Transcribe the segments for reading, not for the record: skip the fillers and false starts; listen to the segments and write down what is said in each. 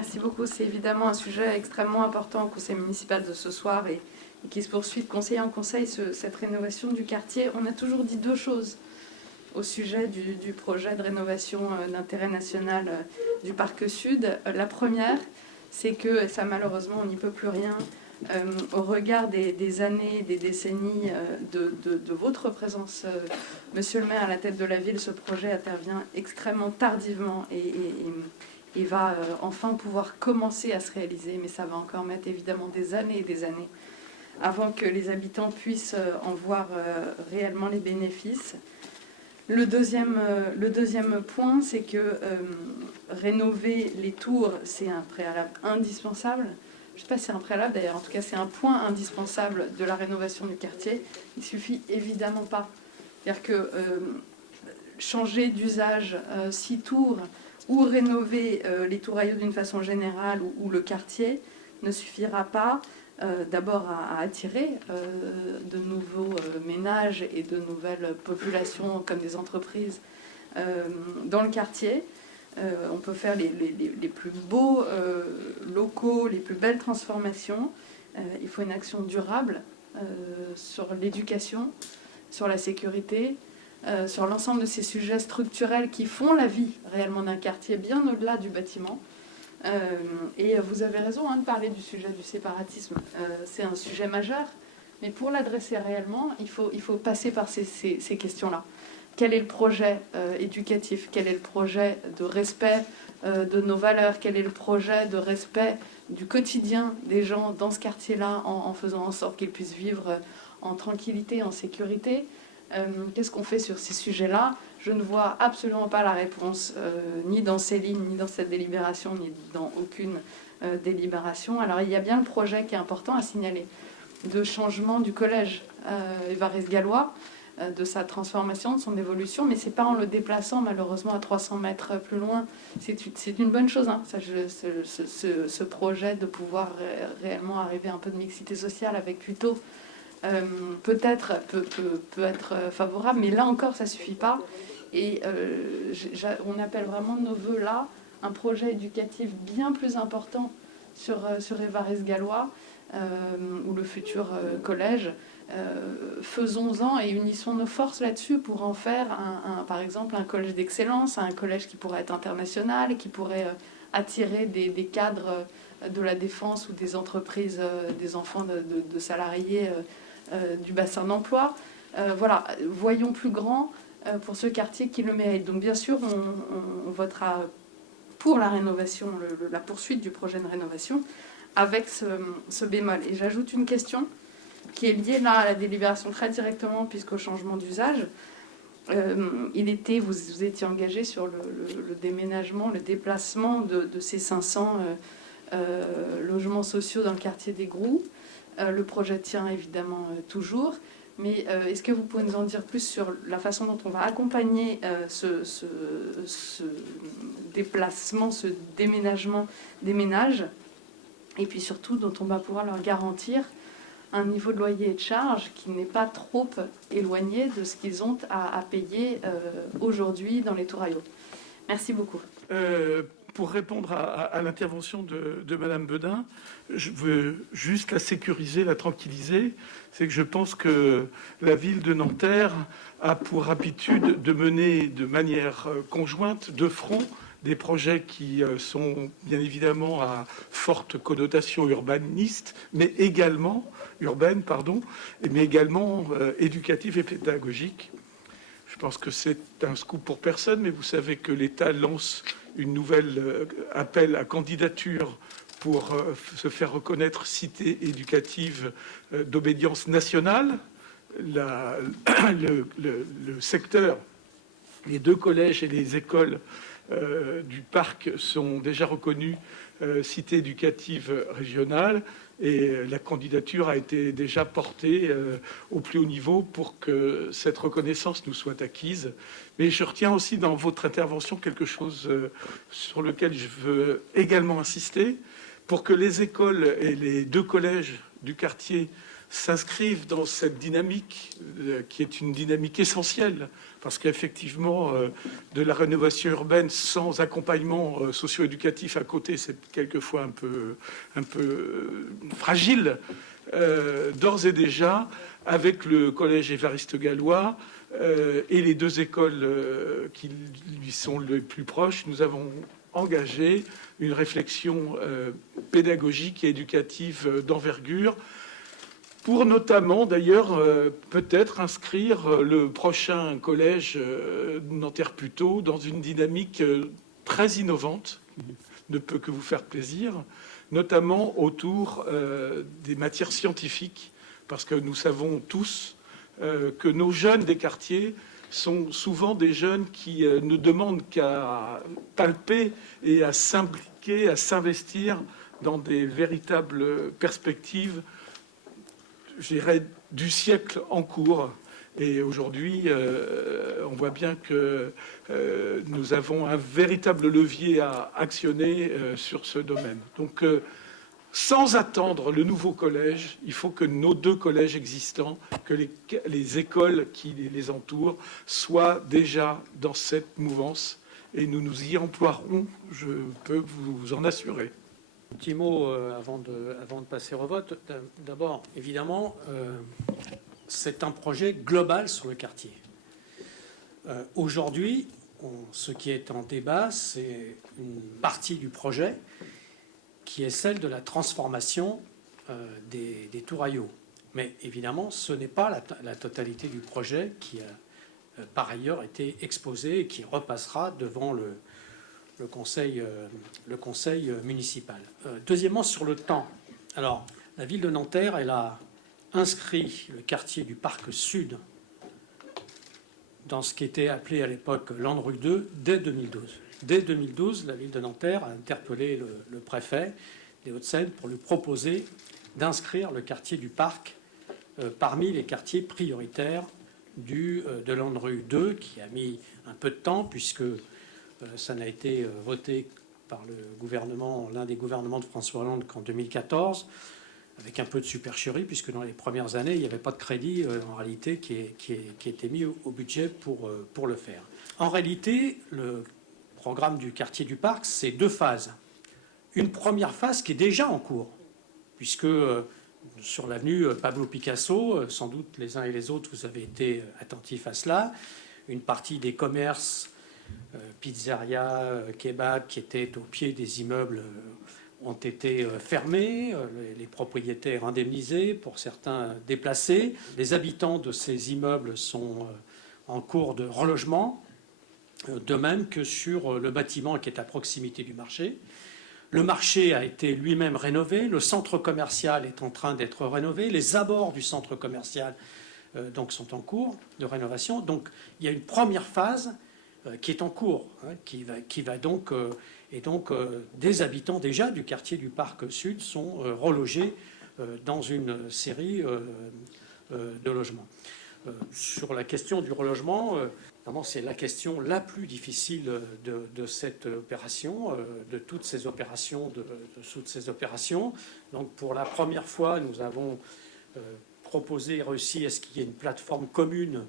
Merci beaucoup. C'est évidemment un sujet extrêmement important au conseil municipal de ce soir et qui se poursuit de conseil en conseil, cette rénovation du quartier. On a toujours dit deux choses au sujet du projet de rénovation d'intérêt national du Parc Sud. La première, c'est que, et ça malheureusement on n'y peut plus rien, au regard des années, des décennies de votre présence, monsieur le maire, à la tête de la ville, ce projet intervient extrêmement tardivement et va enfin pouvoir commencer à se réaliser, mais ça va encore mettre évidemment des années et des années avant que les habitants puissent en voir réellement les bénéfices. Le deuxième point, c'est que rénover les tours, c'est un préalable indispensable. Je ne sais pas si c'est un préalable d'ailleurs, en tout cas c'est un point indispensable de la rénovation du quartier. Il ne suffit évidemment pas. C'est-à-dire que changer d'usage 6 tours ou rénover les tourailleaux d'une façon générale ou le quartier ne suffira pas d'abord à attirer de nouveaux ménages et de nouvelles populations comme des entreprises dans le quartier. On peut faire les plus beaux locaux, les plus belles transformations. Il faut une action durable sur l'éducation, sur la sécurité, sur l'ensemble de ces sujets structurels qui font la vie réellement d'un quartier, bien au-delà du bâtiment. Et vous avez raison de parler du sujet du séparatisme. C'est un sujet majeur, mais pour l'adresser réellement, il faut passer par ces questions-là. Quel est le projet éducatif? Quel est le projet de respect de nos valeurs? Quel est le projet de respect du quotidien des gens dans ce quartier-là en faisant en sorte qu'ils puissent vivre en tranquillité, en sécurité? Qu'est-ce qu'on fait sur ces sujets-là? Je ne vois absolument pas la réponse, ni dans ces lignes, ni dans cette délibération, ni dans aucune délibération. Alors il y a bien le projet qui est important à signaler, de changement du collège Évariste-Gallois, de sa transformation, de son évolution, mais ce n'est pas en le déplaçant malheureusement à 300 mètres plus loin. C'est une bonne chose, ce projet de pouvoir réellement arriver à un peu de mixité sociale avec plutôt peut-être peut être favorable, mais là encore ça suffit pas. Et on appelle vraiment de nos voeux là un projet éducatif bien plus important sur Évariste-Gallois ou le futur collège. Faisons-en et unissons nos forces là-dessus pour en faire par exemple un collège d'excellence, un collège qui pourrait être international, qui pourrait attirer des cadres de la défense ou des entreprises, des enfants de salariés du bassin d'emploi. Voilà, voyons plus grand pour ce quartier qui le mérite. Donc bien sûr, on votera pour la rénovation, la poursuite du projet de rénovation, avec ce bémol. Et j'ajoute une question qui est liée là à la délibération très directement, puisqu'au changement d'usage, vous étiez engagé sur le déménagement, le déplacement de ces 500 logements sociaux dans le quartier des Groux. Le projet tient évidemment toujours, mais est-ce que vous pouvez nous en dire plus sur la façon dont on va accompagner ce déplacement, ce déménagement des ménages, et puis surtout dont on va pouvoir leur garantir un niveau de loyer et de charges qui n'est pas trop éloigné de ce qu'ils ont à payer aujourd'hui dans les tourailleaux. Merci beaucoup. Pour répondre à l'intervention de Madame Beudin, je veux juste la sécuriser, la tranquilliser. C'est que je pense que la ville de Nanterre a pour habitude de mener de manière conjointe, de front, des projets qui sont bien évidemment à forte connotation urbaniste, mais également urbaine, mais également éducative et pédagogique. Je pense que c'est un scoop pour personne, mais vous savez que l'État lance une nouvelle appel à candidature pour se faire reconnaître cité éducative d'obédience nationale. Le secteur, les 2 collèges et les écoles du parc sont déjà reconnus cité éducative régionale, et la candidature a été déjà portée au plus haut niveau pour que cette reconnaissance nous soit acquise. Mais je retiens aussi dans votre intervention quelque chose sur lequel je veux également insister, pour que les écoles et les 2 collèges du quartier s'inscrivent dans cette dynamique qui est une dynamique essentielle, parce qu'effectivement, de la rénovation urbaine sans accompagnement socio-éducatif à côté, c'est quelquefois un peu fragile. D'ores et déjà, avec le collège Évariste Galois et les deux écoles qui lui sont les plus proches, nous avons engagé une réflexion pédagogique et éducative d'envergure pour notamment, d'ailleurs, peut-être inscrire le prochain collège Nanterre-Puteaux dans une dynamique très innovante, ne peut que vous faire plaisir, notamment autour des matières scientifiques, parce que nous savons tous que nos jeunes des quartiers sont souvent des jeunes qui ne demandent qu'à palper et à s'impliquer, à s'investir dans des véritables perspectives, je dirais, du siècle en cours. Et aujourd'hui, on voit bien que nous avons un véritable levier à actionner sur ce domaine. Donc, sans attendre le nouveau collège, il faut que nos deux collèges existants, que les écoles qui les entourent, soient déjà dans cette mouvance. Et nous nous y emploierons, je peux vous en assurer. Un petit mot avant de passer au vote. D'abord, évidemment, c'est un projet global sur le quartier. Aujourd'hui, ce qui est en débat, c'est une partie du projet qui est celle de la transformation des tourailleaux. Mais évidemment, ce n'est pas la totalité du projet qui a par ailleurs été exposé et qui repassera devant le conseil municipal. Deuxièmement, sur le temps. Alors, la ville de Nanterre, elle a inscrit le quartier du Parc Sud dans ce qui était appelé à l'époque Landru 2 dès 2012. Dès 2012, la ville de Nanterre a interpellé le préfet des Hauts-de-Seine pour lui proposer d'inscrire le quartier du Parc parmi les quartiers prioritaires de Landru 2, qui a mis un peu de temps puisque ça n'a été voté par l'un des gouvernements de François Hollande qu'en 2014, avec un peu de supercherie, puisque dans les premières années, il n'y avait pas de crédit en réalité qui était mis au budget pour le faire. En réalité, le programme du quartier du Parc, c'est 2 phases. Une première phase qui est déjà en cours, puisque sur l'avenue Pablo Picasso, sans doute les uns et les autres, vous avez été attentifs à cela, une partie des commerces, pizzeria, kebab, qui étaient au pied des immeubles, ont été fermés, les propriétaires indemnisés, pour certains déplacés. Les habitants de ces immeubles sont en cours de relogement, de même que sur le bâtiment qui est à proximité du marché. Le marché a été lui-même rénové, le centre commercial est en train d'être rénové, les abords du centre commercial donc sont en cours de rénovation. Donc il y a une première phase qui est en cours, qui va donc et donc des habitants déjà du quartier du Parc Sud sont relogés dans une série de logements. Sur la question du relogement, c'est la question la plus difficile de cette opération, de toutes ces opérations, de toutes ces opérations. Donc pour la première fois, nous avons proposé et réussi à ce qu'il y ait une plateforme commune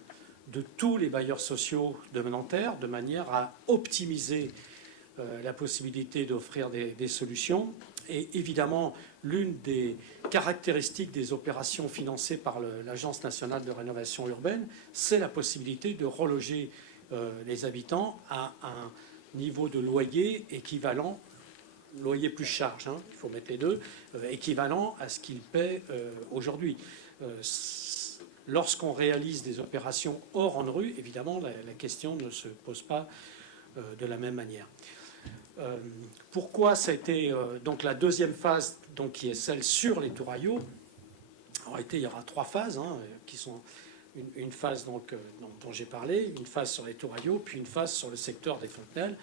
de tous les bailleurs sociaux de Nanterre, de manière à optimiser la possibilité d'offrir des solutions. Et évidemment, l'une des caractéristiques des opérations financées par l'Agence nationale de rénovation urbaine, c'est la possibilité de reloger les habitants à un niveau de loyer équivalent, loyer plus charge, il faut mettre les deux, équivalent à ce qu'ils paient aujourd'hui. Lorsqu'on réalise des opérations hors en rue, évidemment, la question ne se pose pas de la même manière. Pourquoi ça a été donc la deuxième phase, donc, qui est celle sur les tourailleaux. En réalité, il y aura 3 phases qui sont une phase donc, dont j'ai parlé, une phase sur les tourailleaux, puis une phase sur le secteur des Fontenelles.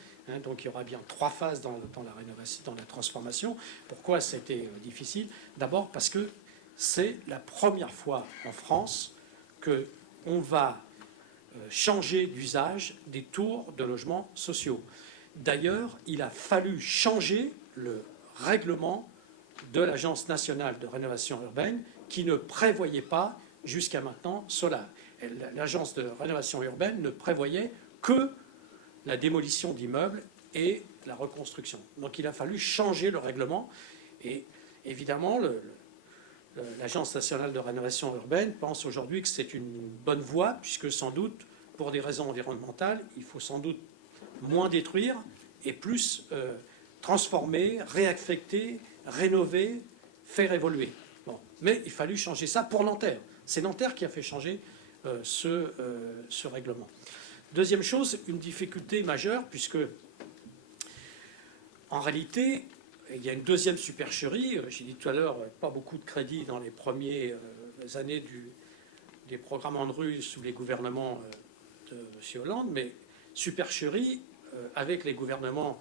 Donc il y aura bien 3 phases dans la rénovation, dans la transformation. Pourquoi c'était difficile? D'abord parce que c'est la première fois en France qu'on va changer d'usage des tours de logements sociaux. D'ailleurs, il a fallu changer le règlement de l'Agence nationale de rénovation urbaine qui ne prévoyait pas jusqu'à maintenant cela. L'agence de rénovation urbaine ne prévoyait que la démolition d'immeubles et la reconstruction. Donc il a fallu changer le règlement et évidemment l'Agence nationale de rénovation urbaine pense aujourd'hui que c'est une bonne voie puisque sans doute, pour des raisons environnementales, il faut sans doute moins détruire et plus transformer, réaffecter, rénover, faire évoluer. Bon. Mais il fallut changer ça pour Nanterre. C'est Nanterre qui a fait changer ce règlement. Deuxième chose, une difficulté majeure, puisque en réalité, il y a une deuxième supercherie. J'ai dit tout à l'heure, pas beaucoup de crédit dans les premières années des programmes ANRU sous les gouvernements de M. Hollande, mais supercherie avec les gouvernements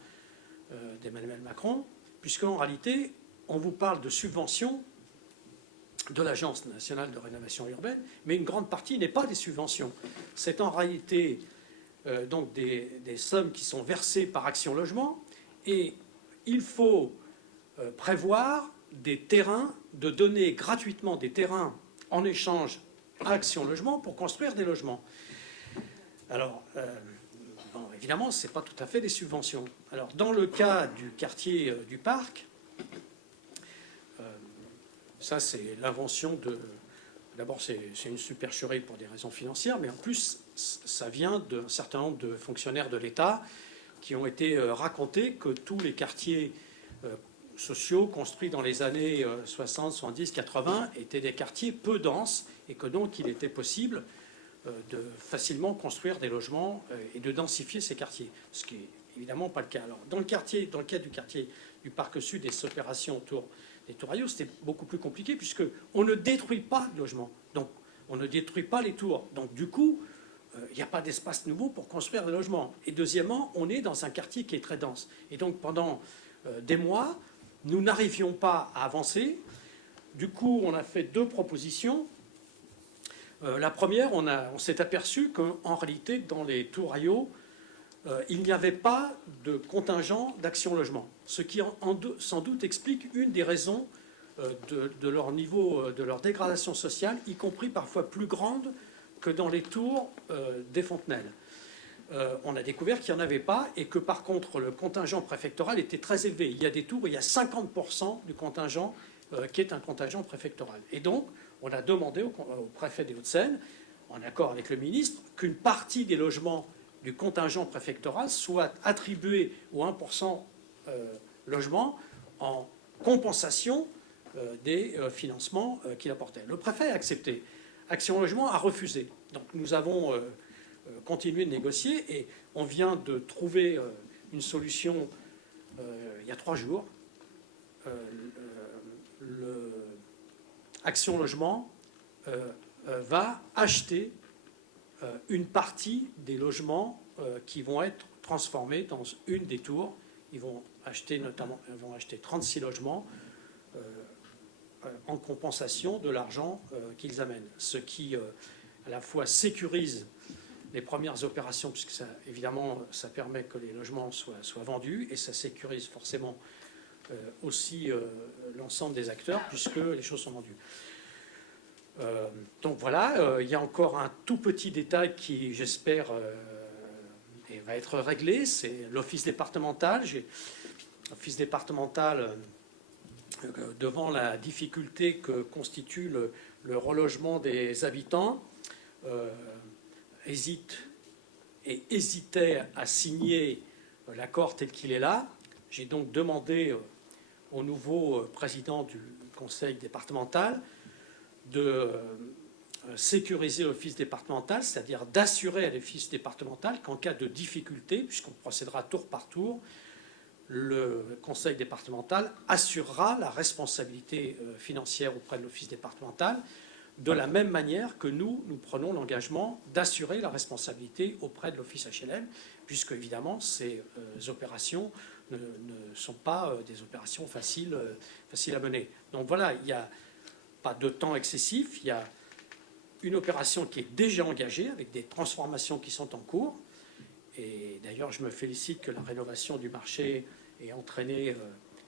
d'Emmanuel Macron, puisqu'en réalité, on vous parle de subventions de l'Agence nationale de rénovation urbaine, mais une grande partie n'est pas des subventions. C'est en réalité donc des sommes qui sont versées par Action Logement, et il faut prévoir des terrains, de donner gratuitement des terrains en échange à Action Logement pour construire des logements. Alors, bon, évidemment, ce n'est pas tout à fait des subventions. Alors, dans le cas du quartier du Parc, ça, c'est l'invention de... D'abord, c'est une supercherie pour des raisons financières, mais en plus, ça vient d'un certain nombre de fonctionnaires de l'État qui ont été racontés que tous les quartiers sociaux construits dans les années 60, 70, 80 étaient des quartiers peu denses et que donc il était possible de facilement construire des logements et de densifier ces quartiers, ce qui n'est évidemment pas le cas. Alors, dans le cas du quartier du Parc Sud et des opérations autour des touraillots, c'était beaucoup plus compliqué puisqu'on ne détruit pas de logements. Donc, on ne détruit pas les tours. Donc, du coup, il n'y a pas d'espace nouveau pour construire des logements. Et deuxièmement, on est dans un quartier qui est très dense. Et donc, pendant des mois, nous n'arrivions pas à avancer. Du coup, on a fait deux propositions. La première, on s'est aperçu qu'en réalité, dans les touraillots, il n'y avait pas de contingent d'Action Logement, ce qui sans doute explique une des raisons de leur niveau, de leur dégradation sociale, y compris parfois plus grande que dans les tours des Fontenelles. On a découvert qu'il n'y en avait pas et que par contre le contingent préfectoral était très élevé. Il y a des tours où il y a 50% du contingent qui est un contingent préfectoral. Et donc, on a demandé au préfet des Hauts-de-Seine, en accord avec le ministre, qu'une partie des logements du contingent préfectoral soit attribuée au 1% logement en compensation des financements qu'il apportait. Le préfet a accepté. Action Logement a refusé. Donc nous avons continué de négocier et on vient de trouver une solution il y a 3 jours. Action Logement va acheter une partie des logements qui vont être transformés dans une des tours. Ils vont acheter 36 logements en compensation de l'argent qu'ils amènent. Ce qui, à la fois, sécurise les premières opérations, puisque ça, évidemment, ça permet que les logements soient vendus, et ça sécurise forcément aussi l'ensemble des acteurs, puisque les choses sont vendues. Donc voilà, il y a encore un tout petit détail qui, j'espère, va être réglé, c'est l'office départemental. L'office départemental, devant la difficulté que constitue le relogement des habitants, hésitait à signer l'accord tel qu'il est là. J'ai donc demandé au nouveau président du conseil départemental de sécuriser l'office départemental, c'est-à-dire d'assurer à l'office départemental qu'en cas de difficulté, puisqu'on procédera tour par tour, le conseil départemental assurera la responsabilité financière auprès de l'office départemental, de la même manière que nous prenons l'engagement d'assurer la responsabilité auprès de l'office HLM, puisque évidemment ces opérations ne sont pas des opérations faciles à mener. Donc voilà, il n'y a pas de temps excessif, il y a une opération qui est déjà engagée avec des transformations qui sont en cours. Et d'ailleurs, je me félicite que la rénovation du marché ait entraîné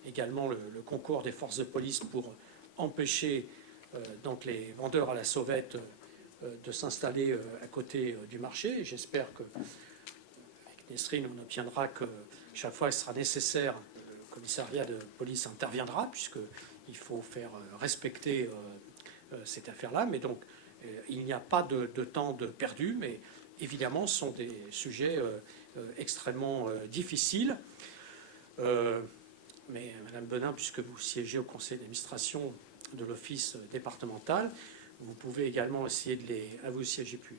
également le concours des forces de police pour empêcher donc les vendeurs à la sauvette de s'installer à côté du marché. J'espère que avec Nesrine, on obtiendra que chaque fois qu'il sera nécessaire, le commissariat de police interviendra, puisqu'il faut faire respecter cette affaire-là. Mais donc, il n'y a pas de temps de perdu, mais évidemment, ce sont des sujets extrêmement difficiles. Mais Madame Benin, puisque vous siégez au conseil d'administration de l'office départemental, vous pouvez également essayer de les... Ah, vous ne siégez plus.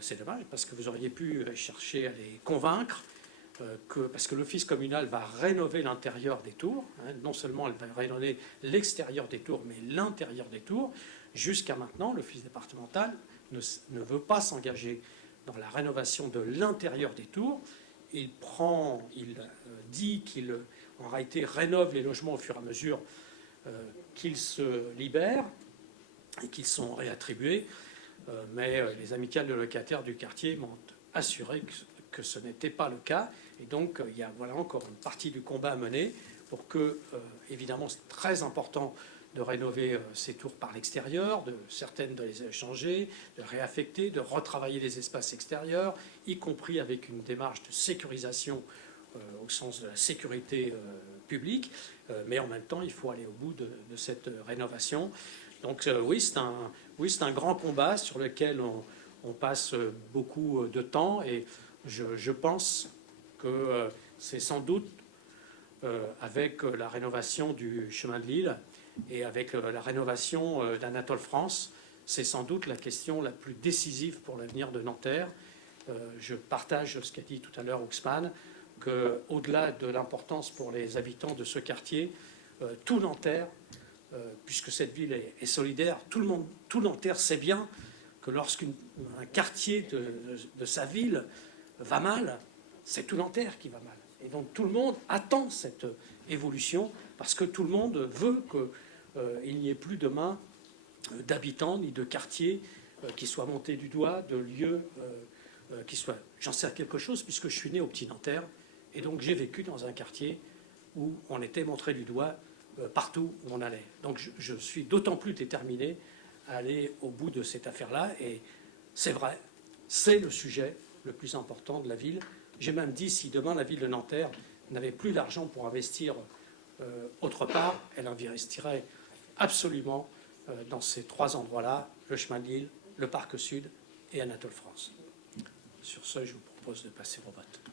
C'est dommage, parce que vous auriez pu chercher à les convaincre, parce que l'office communal va rénover l'intérieur des tours. Non seulement elle va rénover l'extérieur des tours, mais l'intérieur des tours. Jusqu'à maintenant, l'office départemental ne veut pas s'engager dans la rénovation de l'intérieur des tours. Il dit qu'il, en réalité, rénove les logements au fur et à mesure qu'ils se libèrent et qu'ils sont réattribués. Mais les amicales de locataires du quartier m'ont assuré que ce n'était pas le cas. Et donc, il y a voilà encore une partie du combat à mener pour que, évidemment, c'est très important de rénover ces tours par l'extérieur, certaines de les échanger, de réaffecter, de retravailler les espaces extérieurs, y compris avec une démarche de sécurisation au sens de la sécurité publique. Mais en même temps, il faut aller au bout de cette rénovation. Donc oui, c'est un grand combat sur lequel on passe beaucoup de temps. Et je pense que c'est sans doute avec la rénovation du chemin de Lille et avec la rénovation d'Anatole France, c'est sans doute la question la plus décisive pour l'avenir de Nanterre. Je partage ce qu'a dit tout à l'heure Oxman, qu'au-delà de l'importance pour les habitants de ce quartier, tout Nanterre, puisque cette ville est solidaire, tout Nanterre sait bien que lorsqu'un quartier de sa ville va mal, c'est tout Nanterre qui va mal. Et donc tout le monde attend cette évolution parce que tout le monde veut qu'il n'y ait plus demain d'habitants ni de quartiers qui soient montés du doigt, de lieux qui soient... J'en sais quelque chose puisque je suis né au Petit Nanterre et donc j'ai vécu dans un quartier où on était montré du doigt partout où on allait. Donc je suis d'autant plus déterminé à aller au bout de cette affaire-là et c'est vrai, c'est le sujet le plus important de la ville. J'ai même dit, si demain la ville de Nanterre n'avait plus d'argent pour investir autre part, elle investirait absolument dans ces trois endroits-là, le chemin de Lille, le Parc Sud et Anatole France. Sur ce, je vous propose de passer au vote.